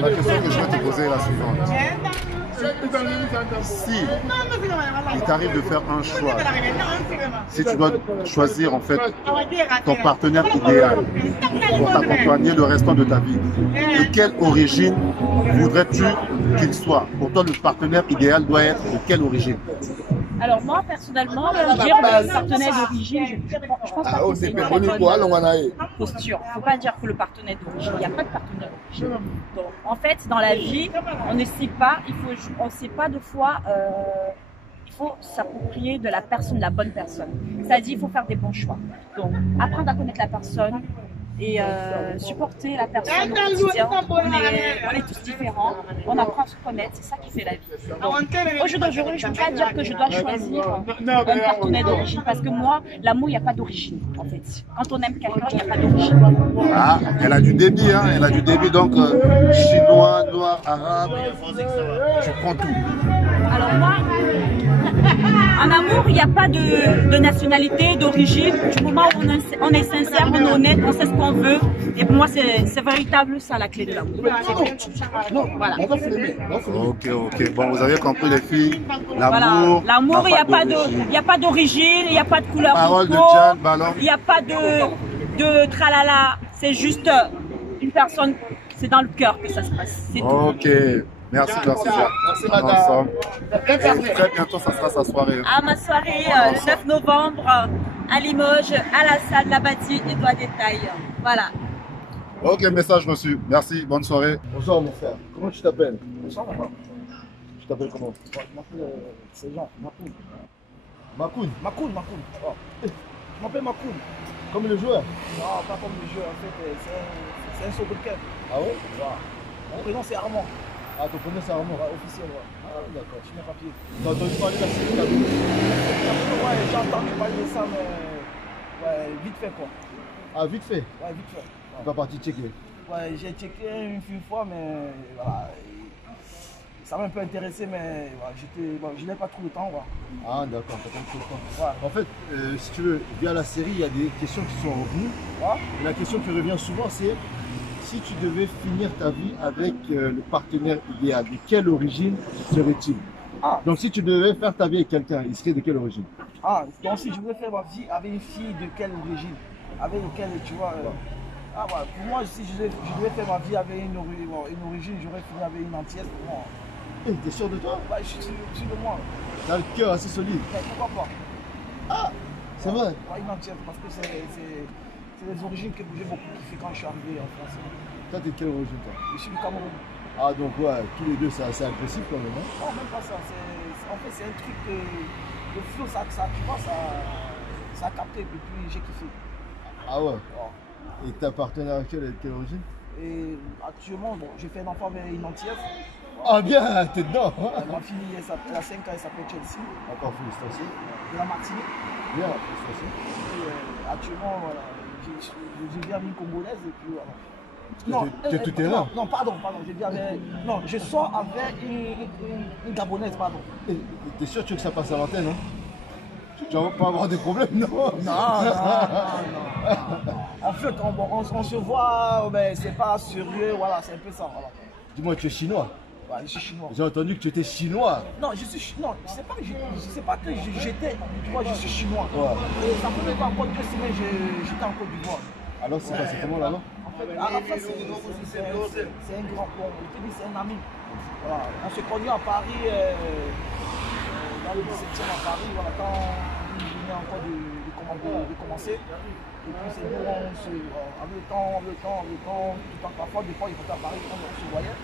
La question que je vais te poser est la suivante. Si il t'arrive de faire un choix, si tu dois choisir en fait ton partenaire idéal pour t'accompagner le restant de ta vie, de quelle origine voudrais-tu qu'il soit? Pour toi, le partenaire idéal doit être de quelle origine? Alors moi, personnellement, dire le partenaire d'origine, je pense pas que c'est une très bonne posture. Il ne faut pas dire que le partenaire d'origine, il n'y a pas de partenaire d'origine. Donc, en fait, dans la vie, on ne sait pas, on ne sait pas deux fois, il faut s'approprier de la personne, de la bonne personne. C'est-à-dire, il faut faire des bons choix. Donc, apprendre à connaître la personne et supporter la personne au quotidien. On est tous différents, on apprend à se connaître, c'est ça qui fait la vie. Donc, au jour d'aujourd'hui, je ne peux pas dire que je dois choisir un partenaire d'origine parce que moi, l'amour, il n'y a pas d'origine en fait. Quand on aime quelqu'un, il n'y a pas d'origine. Ah, elle a du débit, hein, elle a du débit, donc chinois, noir, arabe, tu prends tout. Alors moi, en amour, il n'y a pas de nationalité, d'origine. Du moment où on est sincère, on est honnête, on sait ce qu'on veut. Et pour moi, c'est véritable ça la clé de l'amour. Voilà. Ok. Bon, vous avez compris les filles. L'amour, il n'y a pas d'origine, il n'y a pas de couleur Parole de de peau, Jeanne Ballon. il n'y a pas de tralala. C'est juste une personne, c'est dans le cœur que ça se passe. Ok. Merci, Jeanne. Merci, madame. Et très bientôt, ça sera sa soirée. À ma soirée, le 9 novembre, à Limoges, à la salle La Bâtie, et doigts détail. Voilà. Ok, message reçu. Merci, bonne soirée. Bonsoir, mon frère. Comment tu t'appelles? Bonsoir, mon frère. Tu t'appelles comment? Je m'appelle Jean, Makoun. Makoun? Makoun. Oh. Je m'appelle Makoun. Comme le joueur? Non, pas comme le joueur. En fait, c'est un sobriquet. Ah ouais? Mon prénom, c'est Armand. Ah, ton prénom, c'est Armand? Ouais, officiel, ouais. Ah, d'accord. Je suis mes papiers. T'as entendu parler de la série là? Ouais, j'ai entendu parler de ça, mais ouais, vite fait quoi. Ah, vite fait? Ouais, vite fait. Tu vas partir checker? Ouais, j'ai checké une fois, mais voilà. Ça m'a un peu intéressé, mais voilà, je n'ai pas trop le temps. Voilà. Ah, d'accord, t'as pas trop le temps. Ouais. En fait, si tu veux, via la série, il y a des questions qui sont revenues. Ouais. Et la question qui revient souvent, c'est si tu devais finir ta vie avec le partenaire idéal, de quelle origine serait-il? Donc si tu devais faire ta vie avec quelqu'un, il serait de quelle origine? Ah, donc si je devais faire ma vie avec une fille de quelle origine? Avec lequel, tu vois... Ah, voilà. Pour moi, si je devais faire ma vie avec une origine, j'aurais fini avec une entière pour moi. T'es sûr de toi? Ouais, je suis sûr de moi. T'as le cœur assez solide. Mais pourquoi pas? Ah, c'est vrai? Ouais, une entière, parce que c'est des origines que j'ai beaucoup kiffé quand je suis arrivé en France. Toi, t'es de quelle origine, toi? Je suis du Cameroun. Ah, donc ouais, tous les deux, c'est assez agressif quand même, hein? Non, même pas ça. En fait, c'est un truc de flow, ça, tu vois, ça a capté, et puis j'ai kiffé. Ah ouais? Et ta partenaire actuelle est de quelle origine? Et actuellement, bon, j'ai fait un enfant avec une entière. Ah bien, t'es dedans. Ma fille, elle a 5 ans, elle s'appelle Chelsea. Encore félicitations. De la Martinique. Bien, félicitations. Et actuellement, voilà, j'ai bien mis une Congolaise et puis voilà. Tu es tout terrain. Non, pardon, j'ai bien avec... Non, je sors avec une Gabonaise, pardon. T'es sûr que tu veux que ça passe à l'antenne, hein? Tu vas pas avoir des problèmes, non? Non. En fait, on se voit, mais c'est pas sérieux, voilà, c'est un peu ça, voilà. Dis-moi, tu es chinois? Ouais, je suis chinois. J'ai entendu que tu étais chinois. Non, je sais pas que j'étais, tu vois, je suis chinois. Ouais. Et ça faisait pas encore 2 semaines, j'étais en Côte d'Ivoire. Alors, c'est passé comment là-bas? En fait, c'est un grand pont, je te dis, c'est un ami. Voilà. On s'est connus à Paris, dans le 17e à Paris, voilà, quand il venait encore de commencer. Et puis c'est nous, avec le temps, tout le temps, parfois, des fois il venait à Paris, on se voyait.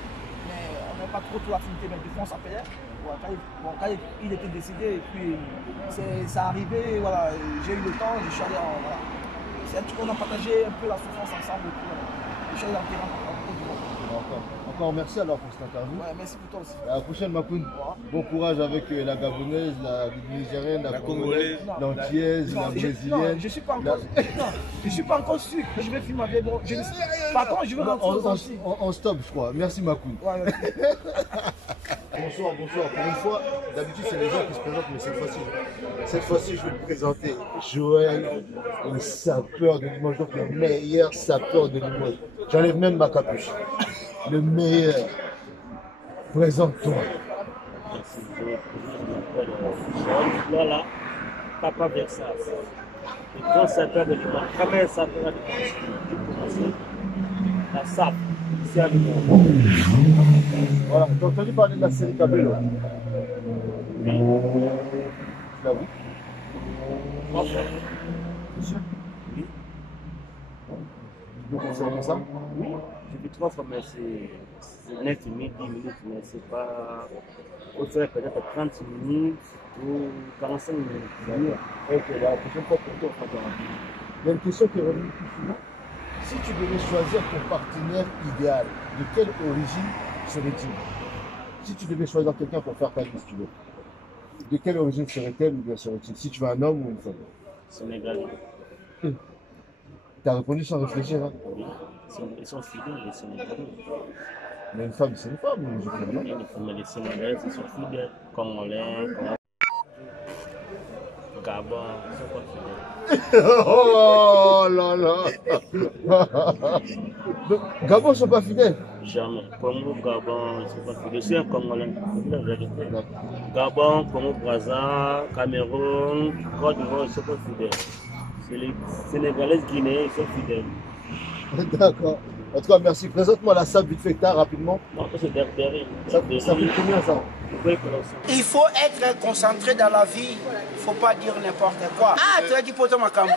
Mais on n'avait pas trop l'affinité, mais des fois on s'appelait. Voilà, quand il était décédé, et puis ça arrivait, voilà, j'ai eu le temps, je suis allé en... Voilà. c'est un truc qu'on a partagé un peu la souffrance ensemble. Et puis, les choses en Encore merci alors pour cette interview. Ouais, merci pour toi aussi. À la prochaine, Makoun. Bon courage avec la Gabonaise, la Nigérienne, la Congolaise, l'Antillaise, la Brésilienne. Je suis pas encore je suis pas encore sûr que je vais filmer ma vieille. Par contre, je veux rentrer on stop, je crois. Merci, Makoun. Ouais, Bonsoir. Pour une fois, d'habitude, c'est les gens qui se présentent, mais cette fois-ci, je vais me présenter. Joël, le sapeur de Limoges, donc le meilleur sapeur de Limoges. J'enlève même ma capuche. Le meilleur. Présente-toi. Merci. Je m'appelle Joël. Là, Papa Versas. Le grand sapeur de Limoges. Premier sapeur de Limoges. La SAP. Ici à Limoges. Voilà, tu as entendu parler de la série Cabello? Oui. Tu l'as vu? Enfin. C'est sûr? Oui. Tu peux confirmer ça? Oui. J'ai vu 3 fois, mais c'est 9 minutes, 10 minutes, mais c'est pas. Il faudrait peut-être 30 minutes ou 45 minutes. Ok, la prochaine fois pour toi, on fera. Il y a une question qui est revenue plus souvent. Si tu devais choisir ton partenaire idéal, de quelle origine serait-il? Si tu devais choisir quelqu'un pour faire ta vie, si tu veux, de quelle origine serait-elle ou bien serait-il? Si tu veux un homme ou une femme? Sénégalais. Tu as répondu sans réfléchir, hein? Oui. Ils sont fidèles, les Sénégalais. Mais une femme, c'est une femme, ou je comprends pas. Mais les Sénégalais, ils sont fidèles. Congolais, Gabon, ils sont pas fidèles. Oh là là. Gabon, ils sont pas fidèles? Jamais. Congo, Gabon, ils sont pas fidèles. C'est un Congolais. C'est la vérité. Gabon, Congo, Brazza, Cameroun, Côte d'Ivoire, ils sont pas fidèles. C'est les Sénégalais, Guinéens, ils sont fidèles. D'accord. En tout cas, merci. Présente-moi la SAP vite fait tard, rapidement. Non, c'est derrière. Ça coûte combien ça? Il faut être concentré dans la vie. Il ne faut pas dire n'importe quoi. Ah, tu as dit pour toi, ma cambo.